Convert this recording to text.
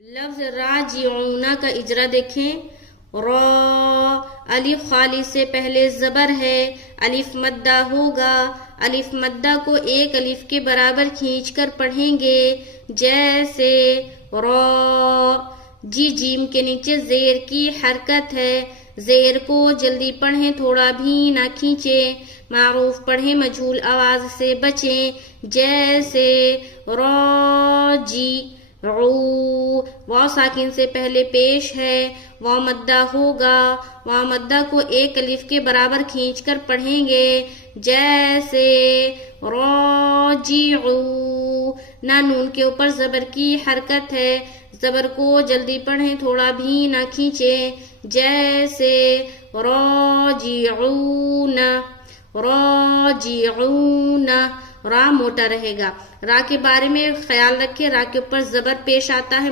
لفظ راجعون کا اجرا دیکھیں. را الف خالی سے پہلے زبر ہے، الف مدہ ہوگا. الف مدہ کو ایک الف کے برابر کھینچ کر پڑھیں گے، جیسے را. جی جیم کے نیچے زیر کی حرکت ہے، زیر کو جلدی پڑھیں، تھوڑا بھی نہ کھینچیں. معروف پڑھیں، مجہول آواز سے بچیں، جیسے راجی. واو ساکن سے پہلے پیش ہے، واو مدہ ہوگا. واو مدہ کو ایک الف کے برابر کھینچ کر پڑھیں گے، جیسے راجعو. نون کے اوپر زبر کی حرکت ہے، زبر کو جلدی پڑھیں، تھوڑا بھی نہ کھینچیں، جیسے راجعون. راجعون. را موٹا رہے گا. را کے بارے میں خیال رکھیں، را کے اوپر زبر پیش آتا ہے.